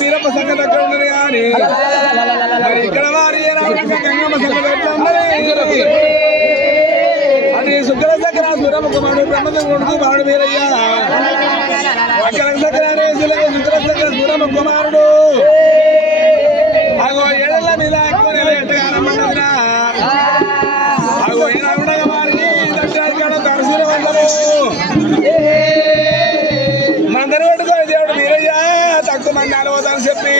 వీరప్ప సంగతి అక్కడ ఉన్నది కానీ మరి ఇక్కడ వారి గంగమ్మ సంగతి ఎట్లా ఉన్నది అది శుక్ర చక్ర సురమ కుమారుడు బ్రహ్మదేవుడు బాడు వీరయ్య అక్కడ చక్ర శుక్ర చక్ర సురమ కుమారుడు అగో ఏడల మీద ఎట్టగానమ్మన్నా అగో ఏడా ఉండగా వారికి దక్షిణ తరసూర వందరు మందరు పట్టుకొని దేవుడు వీరయ్య తక్కువ మంది అనుభూతాన్ని చెప్పి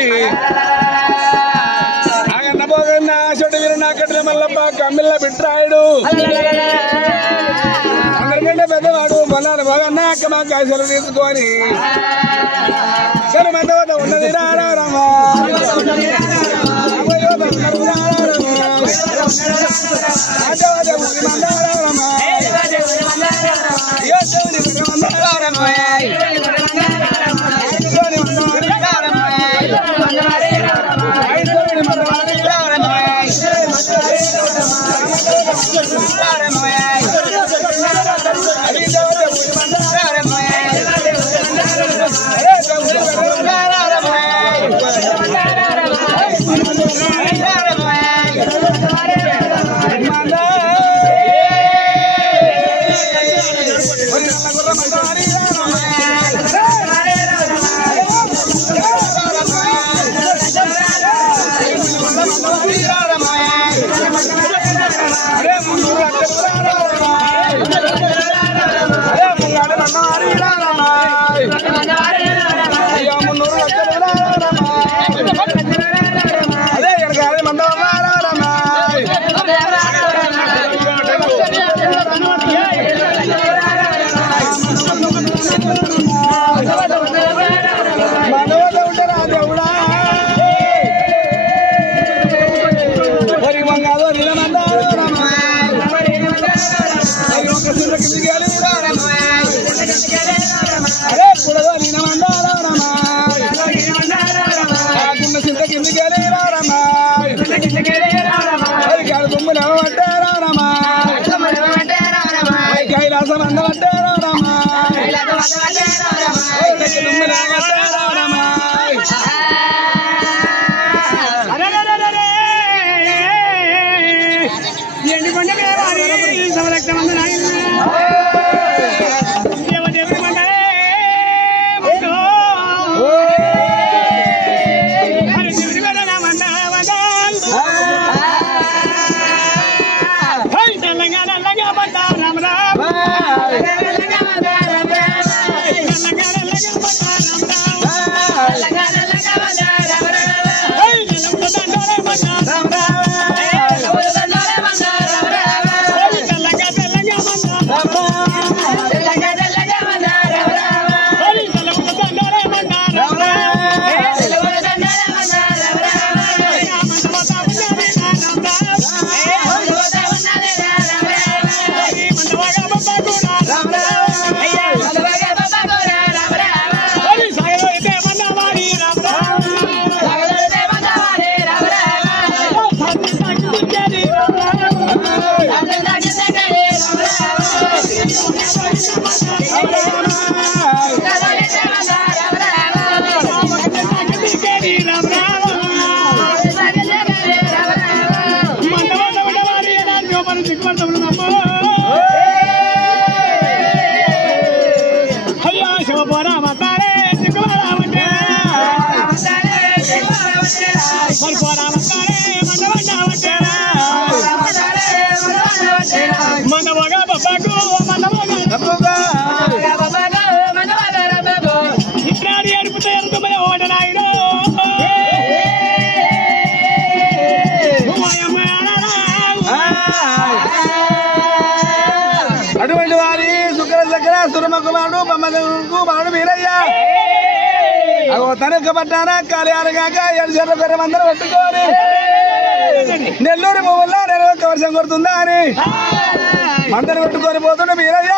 ఆగన్న పోగన్న చెడు వీరు నాకట్ల మల్లప్ప కమ్మిళ్ళ బిట్రాయుడు అందరికంటే పెద్దవాడు మొన్న పోగన్న అక్క మా కాయసలు తీసుకొని మంద వద్ద ఉన్నది రారామా అటువంటి వారి శుక్ర చక్ర సురమకుమారుడు బొమ్మకు బాడు వీరయ్య అగో తనకు పట్టాన కాలియాలుగాక 7 చెర్ల పెర్ర మందరం పట్టుకోని నెల్లూరు పువ్వుల్లో నెలవొక్క వర్షం కొడుతుందా అని మందరం కొట్టుకొని పోతుండే వీరయ్య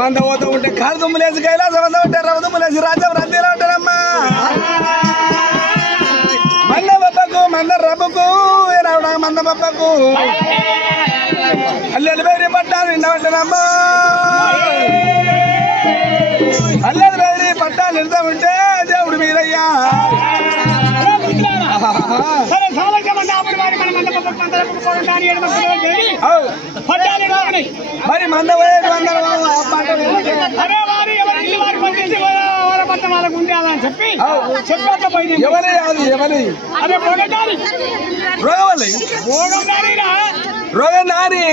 మంద పోతూ ఉంటే కాలు దుమ్ములేసి కైలాసం వంద ఉంటే రవ దుమ్ములేసి రాజ్యం రద్దీలో ఉంటారమ్మా మంద బొబ్బకు మంద రబ్బకు రావడా మంద పప్పకు అల్లెలు వేరే పట్టాలు నిండమంటారమ్మా అల్లెలు వేరే పట్టాలు నిండా ఉంటే దేవుడు మీరయ్యా మరి మంద చెప్పి ఎవరి ఎవరి రోగనారి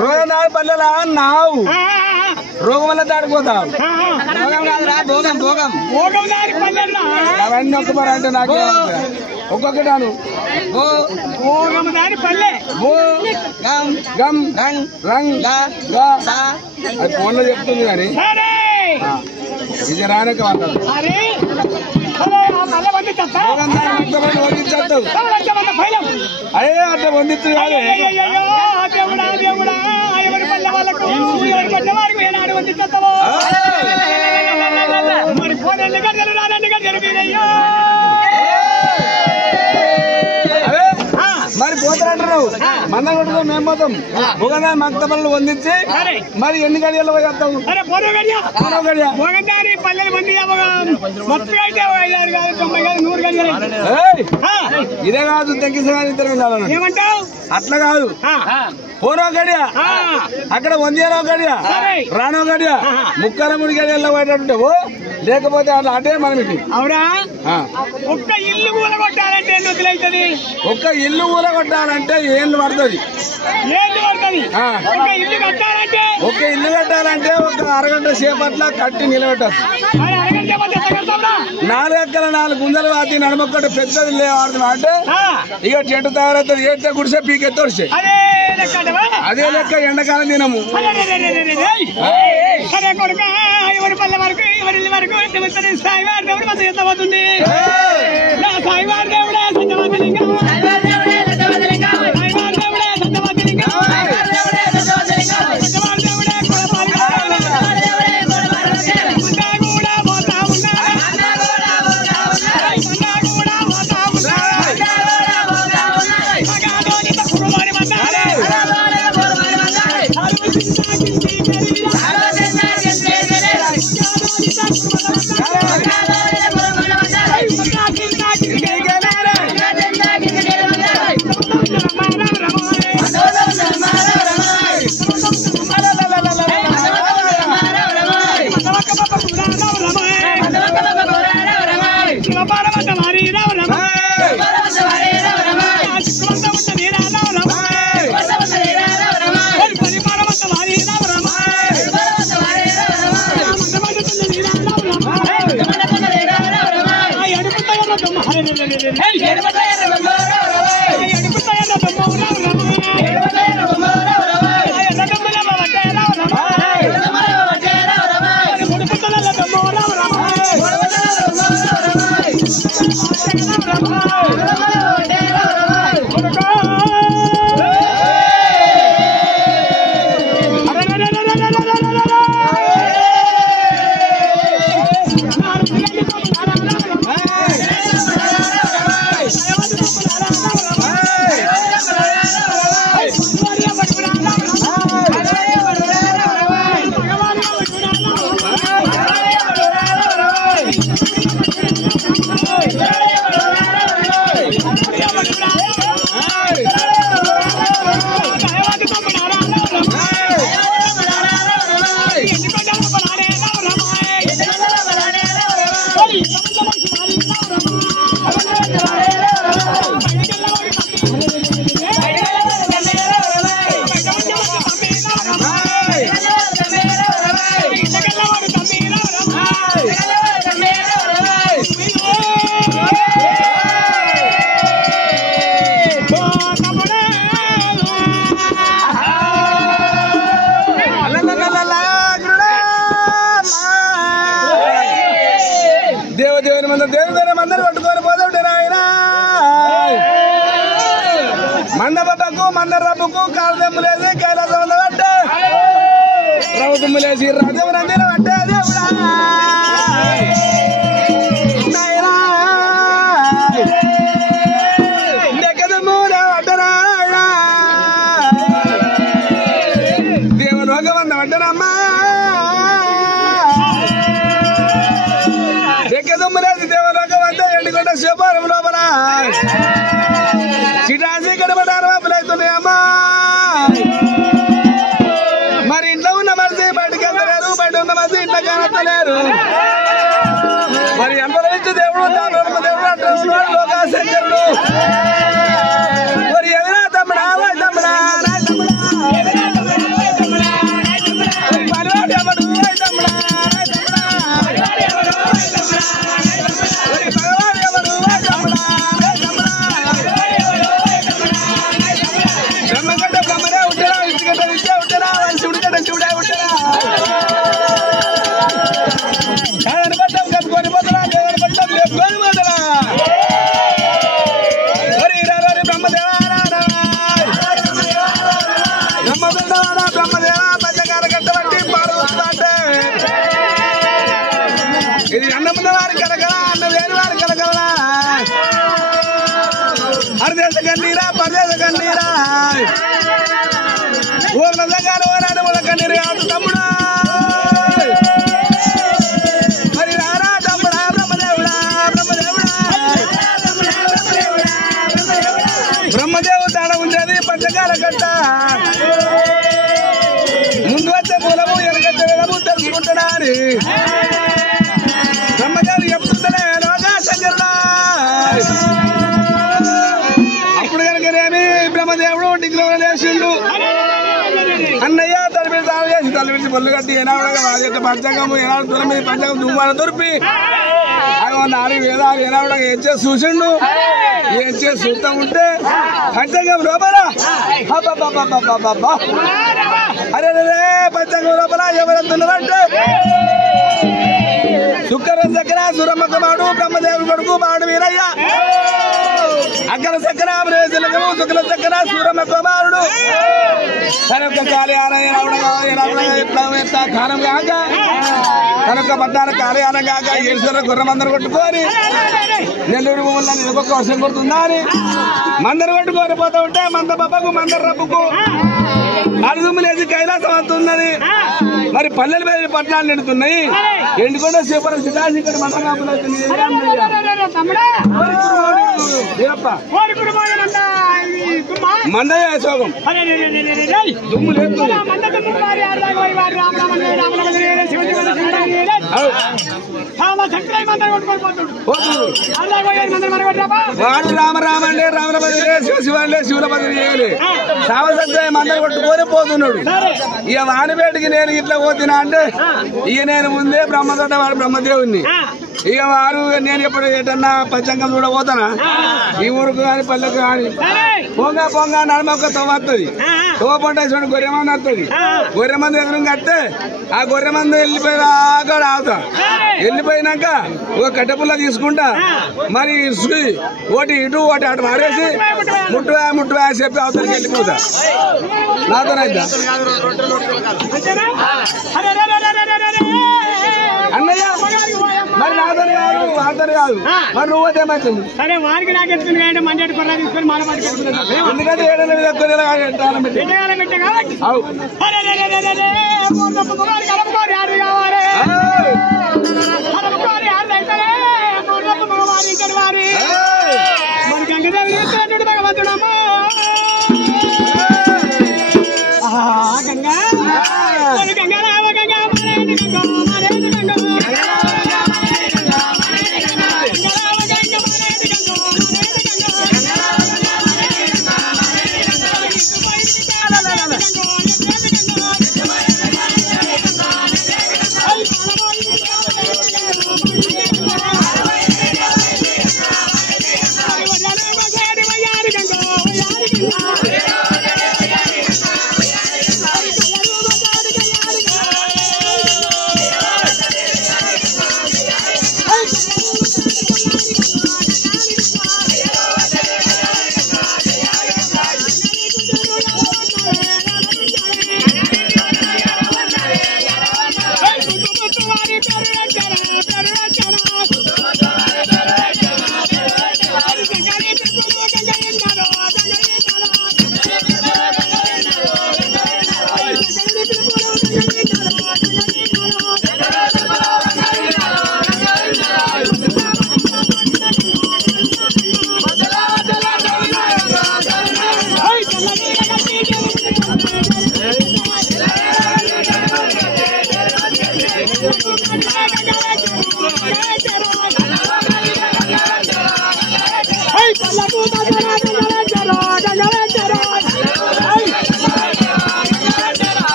రోగనారి పల్లెలా నావు రోగం వల్ల దాడిపోతావు అవన్నీ ఒక్కసారి అంటే నాకు ఒక్కొక్కటి అను అది ఫోన్లో చెప్తుంది కానీ ఇది రానక మాట్లాడు అదే అట్లా పొందిస్తుంది కాదు మరి పోతారంటారు మందం కొట్టుకో మేము పోతాం భూగంధ మక్తపల్లి పొందించి మరి ఎన్ని గడియల్లో పోయి వస్తాం ఇదే కాదు ఏమంటావు అట్లా కాదు పోనో గడియ అక్కడ వందేనో గడియ రానో గడియ ముక్కల ముడి గడియల్లో పోయేటట్టు లేకపోతే అట్లా అటే మనం ఇది అవునా ఒక్క ఇల్లు కూలగొట్టాలంటే ఎన్ని వదిలవుతుంది ఒక్క ఇల్లు కూలగొట్టాలంటే ఏళ్ళు పడుతుంది ఒక ఇల్లు కట్టాలంటే ఒక అరగంట సేపట్ల కట్టి నిలబెట్టచ్చు 4 ఎకరాల 4 గుంజలు వాటి నడమొక్కటి పెద్దది లేవాడుతున్నా అంటే ఇక చెట్టు తయారవుతుంది ఏడితే గుడిసే పీకే తోడిసే అదే లెక్క ఎండాకాలం తినము ఎవరి పల్లె వరకు ఎవరి వరకు సాయి వారి దేవుడు మన ఎంత అవుతుంది సాయి వారి దేవుడే దేవదేవుని మంద దేవుని మందరు కొట్టుకొని పోతుంటే నాయన మంద బాబాకు మంద రబ్బకు కాలదమ్ములేసి కైలాసం పట్టే రౌతుమ్ములేసి రాజవరందిన పట్టే దేవుడా నాయనా కన్నీరా పరదేశ కన్నీరా ఊర్ల సంఘాలు ఓనాడు వాళ్ళ కన్నీరు కాదు తమ్ముడా మరి రారా తమ్ముడా బ్రహ్మదేవుడా బ్రహ్మదేవుడు తాడ ఉండేది పంచకాల కట్ట ముందు వచ్చే మూలము వెనకొచ్చే విధము తెలుసుకుంటున్నా అని బ్రహ్మదేవుడు చెప్తుంటేనే లోగా శంకరుడా అప్పుడు కనుకనేమి బ్రహ్మదేవుడు డిగ్రీ చేసిండు అన్నయ్య తల విడిచి పళ్ళు కట్టి ఏనావిడగా పంచకము ఏనాడు దూరం మీద పంచకం దుమ్మాన దొరిపి నాలుగు వేదాలు ఏనావిడగా ఏం చేసి చూసిండు ఏం చేసి చూస్తూ ఉంటే పంచకం లోపల అరే పంచకం లోపల ఎవరెత్తున్నారంటే శుక్ర చక్ర సురమ్మక మాడు బ్రహ్మదేవుడు కొడుకు మాడు వీరయ్య అక్కడ చక్ర బ్రేజులకు శుక్ల చక్ర సూరమ్మక మారుడు కనుక కాలం కాక కనుక పట్టాల కార్యాలయం కాక ఈశ్వర గుర్రమందరు కొట్టుకొని నెల్లూరు భూముల్లో నిలబొక్క వర్షం కొడుతుందా అని మందరు కొట్టుకొని పోతా ఉంటే మంద బబ్బకు మందరు రబ్బుకు అడుగులేసి కైలాసం అవుతున్నది మరి పల్లెల మీద పట్టణాలు నిండుతున్నాయి ఎండుకొండ శివపురం సిద్ధాశిఖర్ మందరాపులు అవుతుంది మందయ్య అశోకం దుమ్ము లేదు వాడు రామరామ అంటే రామలభద్ర శివశివాలే శివులభద్ర చేయాలి సావసత్రయ మందరు కొట్టుకొని పోతున్నాడు ఇక వానిపేటకి నేను ఇట్లా పోతున్నా అంటే ఇక నేను ముందే బ్రహ్మదొడ్డ వాడు బ్రహ్మదేవుని ఇక వారు నేను ఎప్పుడు ఏటన్నా పంచాంగం చూడ పోతానా ఈ ఊరుకు కానీ పల్లెకు కానీ పొంగ పొంగ నడమొక్క తవ్వస్తుంది తవ్వపంట చూడండి గొర్రె మంది వస్తుంది గొర్రె మంది ఎదురు కట్టే ఆ గొర్రె మంది వెళ్ళిపోయినా అక్కడ ఆగుతా వెళ్ళిపోయినాక ఒక కట్టెపుల్ల తీసుకుంటా మరి ఒకటి ఇటు ఒకటి అటు మారేసి ముట్టువా చెప్పి అవతలకి వెళ్ళిపోతా నాతోనైతే అన్నయ్య మరి నాతో కాదు అతను కాదు మరి నువ్వు ఏమవుతుంది సరే వారికి నాకు ఎత్తుకుని అంటే మండేటి కొర్ర తీసుకొని మన పట్టుకు ఎందుకంటే ఏడైనా మరి గంగదేవి భగవంతుడమ్మా గంగా గంగా రావ గంగా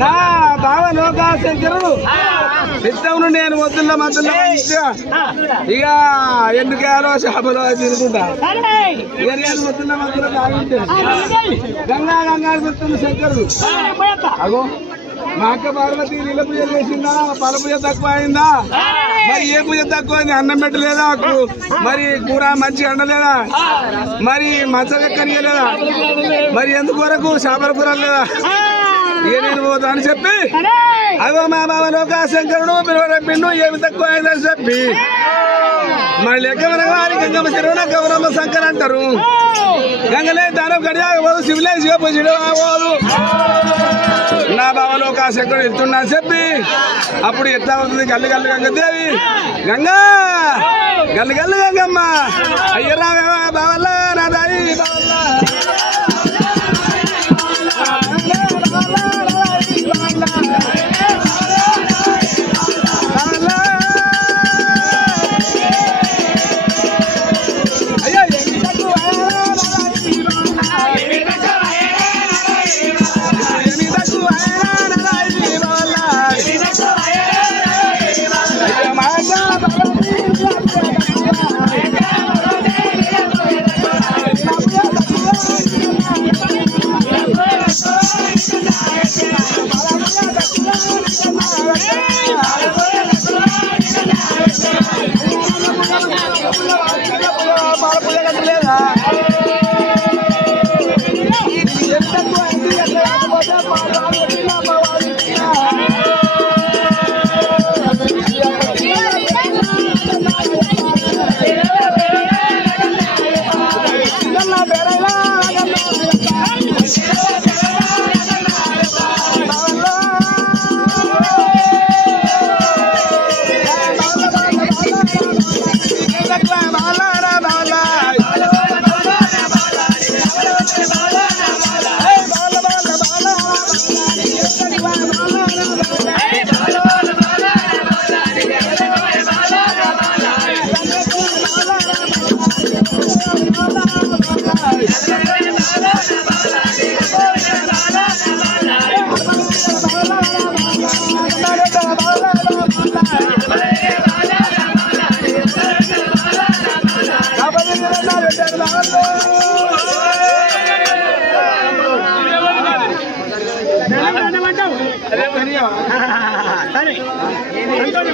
నా బావ లోకాశంకరుడు నిత్యం నేను వద్దుల మధ్యలో మంచిగా ఇక ఎందుకేలో చేపలు తిరుగుతా వద్దుల మధ్యలో తాగుంటే గంగా గంగా గుర్తున్న శంకరుడు అగో మా అక్క పార్వతి నీళ్ళ పూజ చేసిందా పల పూజ తక్కువ అయిందా మరి ఏ పూజ తక్కువ అయింది అన్నం పెట్టలేదా మరి కూర మంచి అండలేదా మరి మచ్చ ఎక్కనియలేదా మరి ఎందుకు వరకు చేపల కూర లేదా ఇక నేను పోతా అని చెప్పి అగో మా బావ లోకాశంకరుడు పిలువరెప్పిండు ఏమి తక్కువ అయిందని చెప్పి మళ్ళీ ఎక్కమన వారి గంగమ్మ చెరువున గౌరమ్మ శంకర్ అంటారు గంగలే దానం గడియాగబోదు శివులే శివపూజుడు ఆగోదు నా బావ లోకాశంకరుడు వెళ్తున్నా అని చెప్పి అప్పుడు ఎట్లా అవుతుంది గల్లి గల్లి గంగదేవి గంగా గల్లి గల్లి గంగమ్మ అయ్యరా బావల్లా నా దాయి బావల్లా సరే